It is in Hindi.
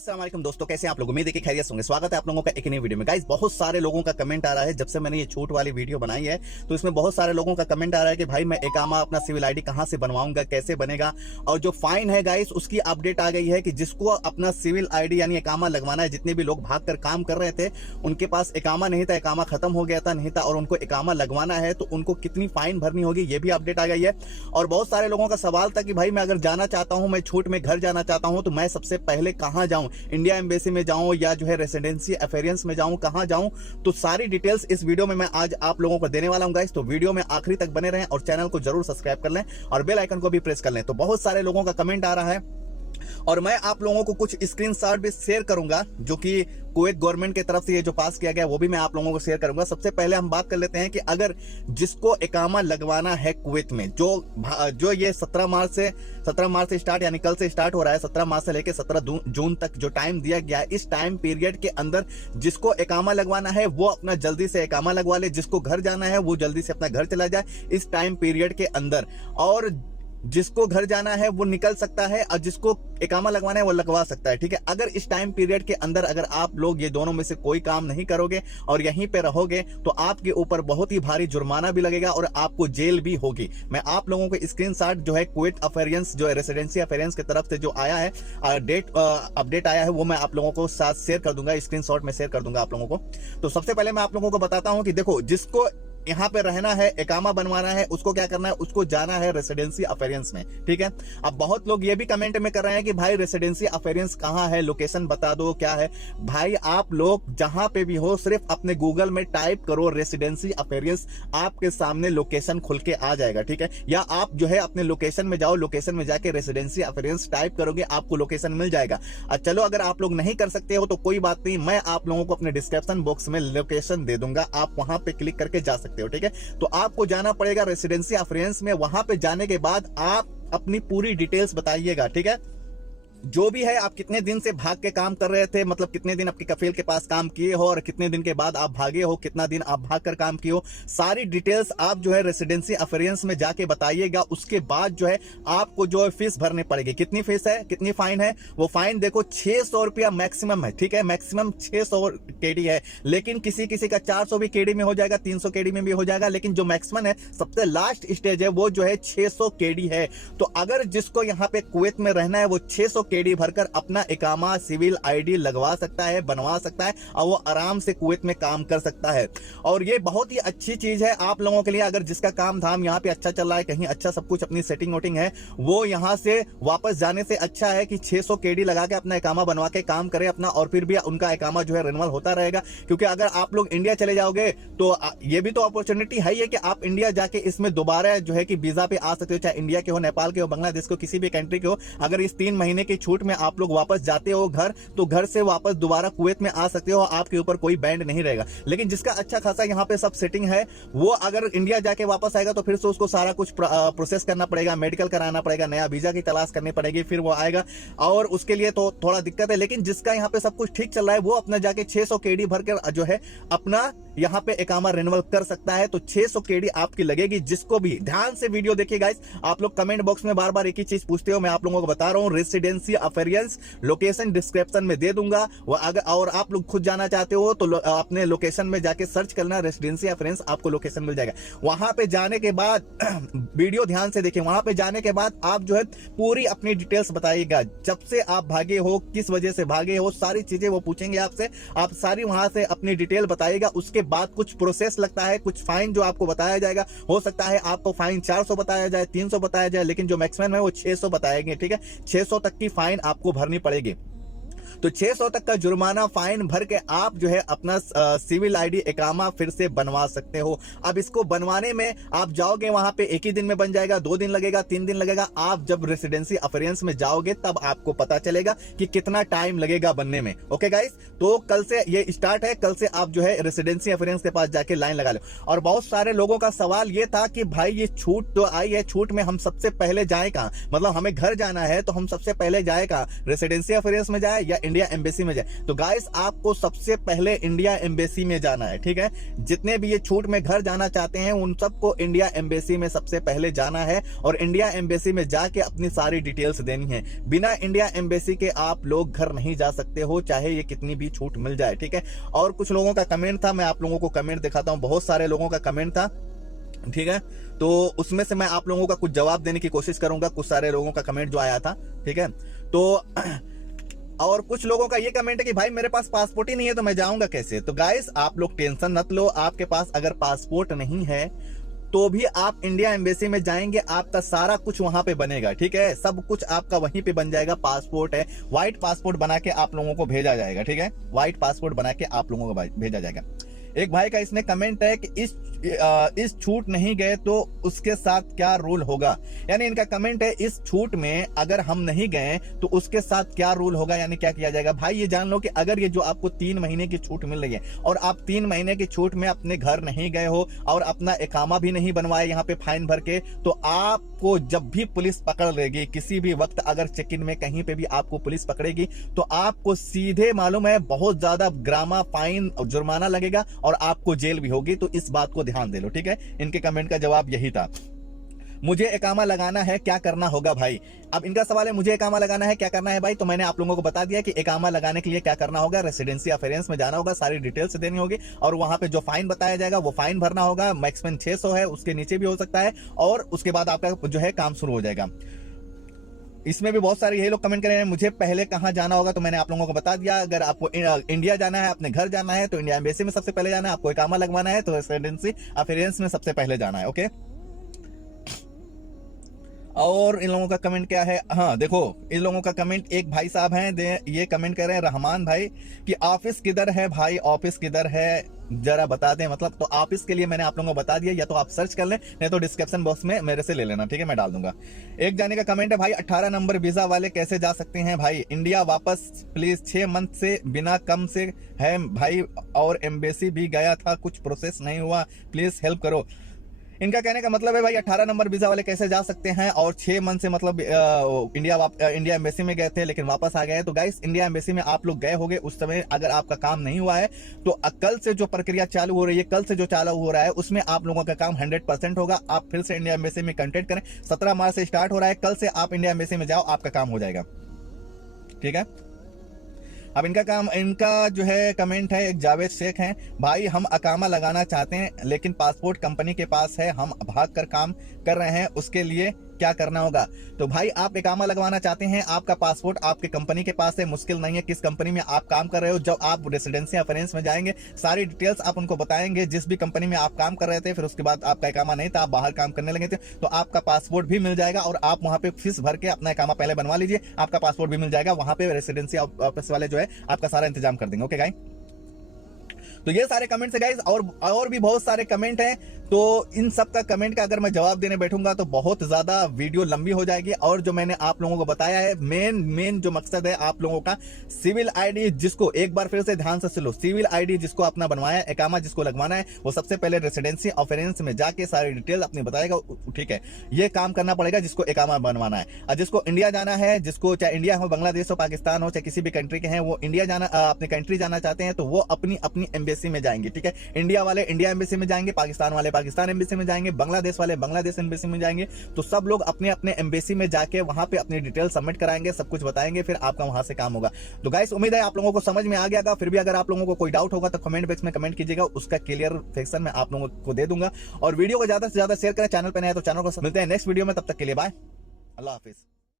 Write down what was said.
अस्सलाम वालेकुम दोस्तों, कैसे हैं आप लोग। उम्मीद है कि खैरियत होंगे। स्वागत है आप लोगों का एक नई वीडियो में। गाइस, बहुत सारे लोगों का कमेंट आ रहा है जब से मैंने ये छूट वाली वीडियो बनाई है, तो इसमें बहुत सारे लोगों का कमेंट आ रहा है कि भाई मैं इकामा अपना सिविल आईडी कहां से बनवाऊंगा, कैसे बनेगा। और जो फाइन है गाइस, उसकी अपडेट आ गई है कि जिसको अपना सिविल आईडी यानी इकामा लगवाना है, जितने भी लोग भाग कर काम कर रहे थे, उनके पास इकामा नहीं था, इकामा खत्म हो गया था, नहीं था, और उनको इकामा लगवाना है तो उनको कितनी फाइन भरनी होगी, ये भी अपडेट आ गई है। और बहुत सारे लोगों का सवाल था कि भाई मैं अगर जाना चाहता हूं, मैं छूट में घर जाना चाहता हूं, तो मैं सबसे पहले कहां जाऊं, इंडिया एम्बेसी में जाऊं या जो है रेसिडेंसी अफेयरेंस में जाऊं, कहां जाऊं। तो सारी डिटेल्स इस वीडियो में मैं आज आप लोगों को देने वाला हूं गाइस। तो वीडियो में आखिरी तक बने रहें और चैनल को जरूर सब्सक्राइब कर लें और बेल आइकन को भी प्रेस कर लें। तो बहुत सारे लोगों का कमेंट आ रहा है और मैं आप लोगों को कुछ स्क्रीनशॉट भी शेयर करूंगा जो कि कुवैत गवर्नमेंट की तरफ से ये जो पास किया गया वो भी मैं आप लोगों को शेयर करूंगा। सबसे पहले हम बात कर लेते हैं कि अगर जिसको इकामा लगवाना है कुवैत में, जो ये 17 मार्च से स्टार्ट यानी कल से स्टार्ट हो रहा है, 17 मार्च से लेकर 17 जून तक जो टाइम दिया गया है, इस टाइम पीरियड के अंदर जिसको इकामा लगवाना है वो अपना जल्दी से इकामा लगवा ले, जिसको घर जाना है वो जल्दी से अपना घर चला जाए इस टाइम पीरियड के अंदर। और जिसको घर जाना है वो निकल सकता है और जिसको इकामा लगवाना है वो लगवा सकता है, ठीक है। अगर इस टाइम पीरियड के अंदर अगर आप लोग ये दोनों में से कोई काम नहीं करोगे और यहीं पे रहोगे तो आपके ऊपर बहुत ही भारी जुर्माना भी लगेगा और आपको जेल भी होगी। मैं आप लोगों को स्क्रीनशॉट जो है कुवैत अफेयरेंस जो है रेसिडेंसी अफेयरेंस की तरफ से जो आया है अपडेट आया है वो मैं आप लोगों को साथ शेयर कर दूंगा, स्क्रीनशॉट में शेयर कर दूंगा आप लोगों को। तो सबसे पहले मैं आप लोगों को बताता हूं कि देखो, जिसको यहाँ पे रहना है, इकामा बनवाना है, उसको क्या करना है, उसको जाना है रेसिडेंसी अफेयरेंस में, ठीक है। अब बहुत लोग ये भी कमेंट में कर रहे हैं कि भाई रेसिडेंसी अफेयरेंस कहाँ है, लोकेशन बता दो क्या है। भाई आप लोग जहां पे भी हो सिर्फ अपने गूगल में टाइप करो रेसिडेंसी अफेयरेंस, आपके सामने लोकेशन खुल के आ जाएगा, ठीक है। या आप जो है अपने लोकेशन में जाओ, लोकेशन में जाके रेसिडेंसी अफेयरेंस टाइप करोगे, आपको लोकेशन मिल जाएगा। चलो अगर आप लोग नहीं कर सकते हो तो कोई बात नहीं, मैं आप लोगों को अपने डिस्क्रिप्शन बॉक्स में लोकेशन दे दूंगा, आप वहां पे क्लिक करके जा सकते हो, ठीक है। तो आपको जाना पड़ेगा रेसिडेंसी अफेयरेंस में। वहां पे जाने के बाद आप अपनी पूरी डिटेल्स बताइएगा, ठीक है। जो भी है, आप कितने दिन से भाग के काम कर रहे थे, मतलब कितने दिन आपके कफील के पास काम किए हो और कितने दिन के बाद आप भागे हो, कितना दिन आप भाग कर काम किए हो, सारी डिटेल्स आप जो है रेसिडेंसी अफेयरेंस में जाके बताइएगा। उसके बाद जो है आपको जो है फीस भरनी पड़ेगी। कितनी फीस है, कितनी फाइन है, वो फाइन देखो 600 रुपया मैक्सिमम है, ठीक है। मैक्सिमम 600 केडी है, लेकिन किसी किसी का 400 भी केडी में हो जाएगा, 300 केडी में भी हो जाएगा, लेकिन जो मैक्सिमम है, सबसे लास्ट स्टेज है, वो जो है 600 केडी है। तो अगर जिसको यहाँ पे कुवैत में रहना है वो 600 केडी भरकर अपना इकामा सिविल आईडी लगवा सकता है, बनवा सकता है और वो आराम से कुवैत में काम कर सकता है। और ये बहुत ही अच्छी चीज है आप लोगों के लिए। अगर जिसका काम धाम यहाँ पे अच्छा चल रहा है, कहीं अच्छा सब कुछ अपनी सेटिंग वोटिंग है, वो यहाँ से वापस जाने से अच्छा है कि 600 केडी लगा के अपना इकामा बनवा के काम करे अपना, और फिर भी उनका इकामा जो है रिन्यूअल होता रहेगा। क्योंकि अगर आप लोग इंडिया चले जाओगे तो ये भी तो अपॉर्चुनिटी है कि आप इंडिया जाके इसमें दोबारा जो है कि वीजा पे आ सकते हो, चाहे इंडिया के हो, नेपाल के हो, बांग्लादेश के हो, किसी भी कंट्री के हो। अगर इस 3 महीने की छूट में आप लोग वापस जाते हो घर, तो घर से वापस दोबारा कुवैत में आ सकते हो, आपके ऊपर कोई बैंड नहीं रहेगा। लेकिन जिसका अच्छा खासा यहाँ पे सब सेटिंग है, वो अगर इंडिया जाके वापस आएगा तो फिर से उसको सारा कुछ प्रोसेस करना पड़ेगा, मेडिकल कराना पड़ेगा, नया वीजा की तलाश करनी पड़ेगी, फिर वो आएगा और उसके लिए तो थोड़ा दिक्कत है। लेकिन जिसका यहाँ पे सब कुछ ठीक चल रहा है, वो अपना जाके 600 केडी भरकर जो है अपना यहाँ पे इकामा रिन्यूअल कर सकता है। तो 600 केडी आपकी लगेगी। जिसको भी, ध्यान से वीडियो देखिए गाइस, आप लोग कमेंट बॉक्स में बार बार एक ही चीज पूछते हो, मैं आप लोगों को बता रहा हूँ, रेसिडेंसी अफेयरेंस लोकेशन डिस्क्रिप्शन में दे दूंगा। अगर और आप लोग खुद जाना चाहते हो तो अपने लोकेशन में जाके सर्च करना रेसिडेंसी अफेयरेंस, आपको लोकेशन मिल जाएगा। वहां पे जाने के बाद वीडियो ध्यान से देखिए, वहां पे जाने के बाद आप जो है पूरी अपनी डिटेल्स बताइएगा, जब से आप भागे हो, किस वजह से भागे हो, सारी चीजें वो पूछेंगे आपसे, आप सारी वहां से अपनी डिटेल बताइएगा। उसके बाद कुछ प्रोसेस लगता है, कुछ फाइन जो आपको बताया जाएगा, हो सकता है आपको फाइन 400 बताया जाए, 300 बताया जाए, लेकिन जो मैक्सिमम है वो 600 बताएंगे, ठीक है। 600 तक की फाइन आपको भरनी पड़ेगी। तो 600 तक का जुर्माना फाइन भर के आप जो है अपना सिविल आईडी इकामा फिर से बनवा सकते हो। अब इसको बनवाने में आप जाओगे वहां पे, एक ही दिन में बन जाएगा, 2 दिन लगेगा, 3 दिन लगेगा। आप जब रेसिडेंसी अफेयरेंस में जाओगे तब आपको पता चलेगा कि कितना टाइम लगेगा बनने में। ओके गाइस, तो कल से ये स्टार्ट है, कल से आप जो है रेसिडेंसी अफेयरेंस के पास जाके लाइन लगा लो। और बहुत सारे लोगों का सवाल ये था कि भाई ये छूट तो आई है, छूट में हम सबसे पहले जाए कहां, मतलब हमें घर जाना है तो हम सबसे पहले जाए कहां, रेसिडेंसी अफेयरेंस में जाए या इंडिया एम्बेसी में जाए। तो गाइस आपको सबसे पहले इंडिया एम्बेसी में जाना है, ठीक है। जितने भी ये छूट में घर जाना चाहते हैं उन सबको इंडिया एम्बेसी में सबसे पहले जाना है और इंडिया एम्बेसी में जाके अपनी सारी डिटेल्स देनी है। बिना इंडिया एम्बेसी के आप लोग घर नहीं जा सकते हो, चाहे ये कितनी भी छूट मिल जाए, ठीक है। और कुछ लोगों का कमेंट था, मैं आप लोगों को कमेंट दिखाता हूं। बहुत सारे लोगों का कमेंट था, ठीक है, तो उसमें से मैं आप लोगों का कुछ जवाब देने की कोशिश करूंगा। कुछ सारे लोगों का कमेंट जो आया था, ठीक है। तो और कुछ लोगों का ये कमेंट है कि भाई मेरे पास पासपोर्ट ही नहीं है तो मैं जाऊंगा कैसे। तो गाइस आप लोग टेंशन मत लो, आपके पास अगर पासपोर्ट नहीं है तो भी आप इंडिया एम्बेसी में जाएंगे, आपका सारा कुछ वहां पे बनेगा, ठीक है। सब कुछ आपका वहीं पे बन जाएगा। पासपोर्ट है, व्हाइट पासपोर्ट बना के आप लोगों को भेजा जाएगा, ठीक है। व्हाइट पासपोर्ट बना के आप लोगों को भेजा जाएगा। एक भाई का इसने कमेंट है कि इस छूट नहीं गए तो उसके साथ क्या रूल होगा। यानी इनका कमेंट है इस छूट में अगर हम नहीं गए तो उसके साथ क्या रूल होगा, यानी क्या किया जाएगा। भाई ये जान लो कि अगर ये जो आपको 3 महीने की छूट मिल रही है और आप 3 महीने की छूट में अपने घर नहीं गए हो और अपना इकामा भी नहीं बनवाए यहाँ पे फाइन भर के, तो आपको जब भी पुलिस पकड़ लेगी, किसी भी वक्त अगर चेक इन में कहीं पे भी आपको पुलिस पकड़ेगी तो आपको सीधे मालूम है बहुत ज्यादा ग्रामा फाइन जुर्माना लगेगा और आपको जेल भी होगी। तो इस बात को ध्यान दे लो, ठीक है। इनके कमेंट का जवाब यही था। मुझे इकामा लगाना है, क्या करना होगा भाई। अब इनका सवाल है मुझे इकामा लगाना है, क्या करना है भाई। तो मैंने आप लोगों को बता दिया कि इकामा लगाने के लिए क्या करना होगा। रेसिडेंसी अफेयरेंस में जाना होगा, सारी डिटेल्स देनी होगी और वहां पे जो फाइन बताया जाएगा वो फाइन भरना होगा। मैक्सिमम 600 है, उसके नीचे भी हो सकता है और उसके बाद आपका जो है काम शुरू हो जाएगा। इसमें भी बहुत सारे यही लोग कमेंट कर रहे हैं मुझे पहले कहां जाना होगा। तो मैंने आप लोगों को बता दिया, अगर आपको इंडिया जाना है, अपने घर जाना है तो इंडिया एम्बेसी में सबसे पहले जाना है। आपको इकामा लगवाना है तो रेसिडेंसी अफेयरेंस में सबसे पहले जाना है, ओके। और इन लोगों का कमेंट क्या है, हाँ देखो इन लोगों का कमेंट, एक भाई साहब हैं ये कमेंट कर रहे हैं रहमान भाई कि ऑफिस किधर है भाई, ऑफिस किधर है जरा बता दें। मतलब तो ऑफिस के लिए मैंने आप लोगों को बता दिया, या तो आप सर्च कर लें नहीं तो डिस्क्रिप्शन बॉक्स में मेरे से ले लेना, ठीक है, मैं डाल दूंगा। एक जाने का कमेंट है भाई 18 नंबर वीजा वाले कैसे जा सकते हैं भाई इंडिया वापस प्लीज, 6 मंथ से बिना कम से है भाई और एम्बेसी भी गया था कुछ प्रोसेस नहीं हुआ, प्लीज हेल्प करो। इनका कहने का मतलब है भाई 18 नंबर वीजा वाले कैसे जा सकते हैं और 6 मंथ से मतलब इंडिया एम्बेसी में गए थे लेकिन वापस आ गए। तो गाइस इंडिया एम्बेसी में आप लोग गए होंगे उस समय, अगर आपका काम नहीं हुआ है तो कल से जो प्रक्रिया चालू हो रही है, कल से जो चालू हो रहा है उसमें आप लोगों का काम 100% होगा। आप फिर से इंडिया एम्बेसी में कांटेक्ट करें। 17 मार्च से स्टार्ट हो रहा है, कल से आप इंडिया एम्बेसी में जाओ, आपका काम हो जाएगा, ठीक है। अब इनका जो है कमेंट है, एक जावेद शेख हैं भाई हम अकामा लगाना चाहते हैं लेकिन पासपोर्ट कंपनी के पास है, हम भाग कर काम कर रहे हैं, उसके लिए क्या करना होगा। तो भाई आप इकामा लगवाना चाहते हैं, आपका पासपोर्ट आपके कंपनी के पास है, मुश्किल नहीं है किस कंपनी में आप काम कर रहे हो। जब आप रेसिडेंसी अफेयरेंस में जाएंगे सारी डिटेल्स आप उनको बताएंगे, जिस भी कंपनी में आप काम कर रहे थे, फिर उसके बाद आपका इकामा नहीं था, आप बाहर काम करने लगे थे, तो आपका पासपोर्ट भी मिल जाएगा और आप वहां पे फीस भर के अपना इकामा पहले बनवा लीजिए, आपका पासपोर्ट भी मिल जाएगा। वहां पे रेसिडेंसी ऑफिस वाले जो है आपका सारा इंतजाम कर देंगे, ओके गाइस। तो ये सारे कमेंट्स है गाइस, और भी बहुत सारे कमेंट हैं। तो इन सब का कमेंट का अगर मैं जवाब देने बैठूंगा तो बहुत ज्यादा वीडियो लंबी हो जाएगी। और जो मैंने आप लोगों को बताया है मेन जो मकसद है आप लोगों का, सिविल आईडी जिसको एक बार फिर से ध्यान से सुनो, सिविल आईडी जिसको अपना बनवाया, इकामा जिसको लगवाना है, वो सबसे पहले रेसिडेंसी अफेयरेंस में जाके सारी डिटेल अपनी बताएगा, ठीक है। ये काम करना पड़ेगा जिसको इकामा बनवाना है। और जिसको इंडिया जाना है, जिसको चाहे इंडिया हो, बांग्लादेश हो, पाकिस्तान हो, चाहे किसी भी कंट्री के हैं, वो इंडिया जाना अपनी कंट्री जाना चाहते हैं तो वो अपनी एम्बेसी में जाएंगे, ठीक है। इंडिया वाले इंडिया एम्बेसी में जाएंगे, पाकिस्तान वाले पाकिस्तान एम्बेसी में जाएंगे, बांग्लादेश वाले बांग्लादेश एम्बेसी में जाएंगे। तो सब लोग अपने अपने एम्बेसी में जाके वहां पे अपनी डिटेल सबमिट कराएंगे, सब कुछ बताएंगे, फिर आपका वहां से काम होगा। तो गाइस उम्मीद है आप लोगों को समझ में आ गया। फिर भी अगर आप लोगों को कोई डाउट होगा तो कमेंट बॉक्स में कमेंट कीजिएगा, उसका क्लियरफिकेशन मैं आप लोगों को दे दूंगा। और वीडियो को ज्यादा से ज्यादा शेयर करें, चैनल पर नए हैं तो चैनल को मिलते हैं नेक्स्ट वीडियो में, तब तक के लिए बाय, अल्लाह हाफिज।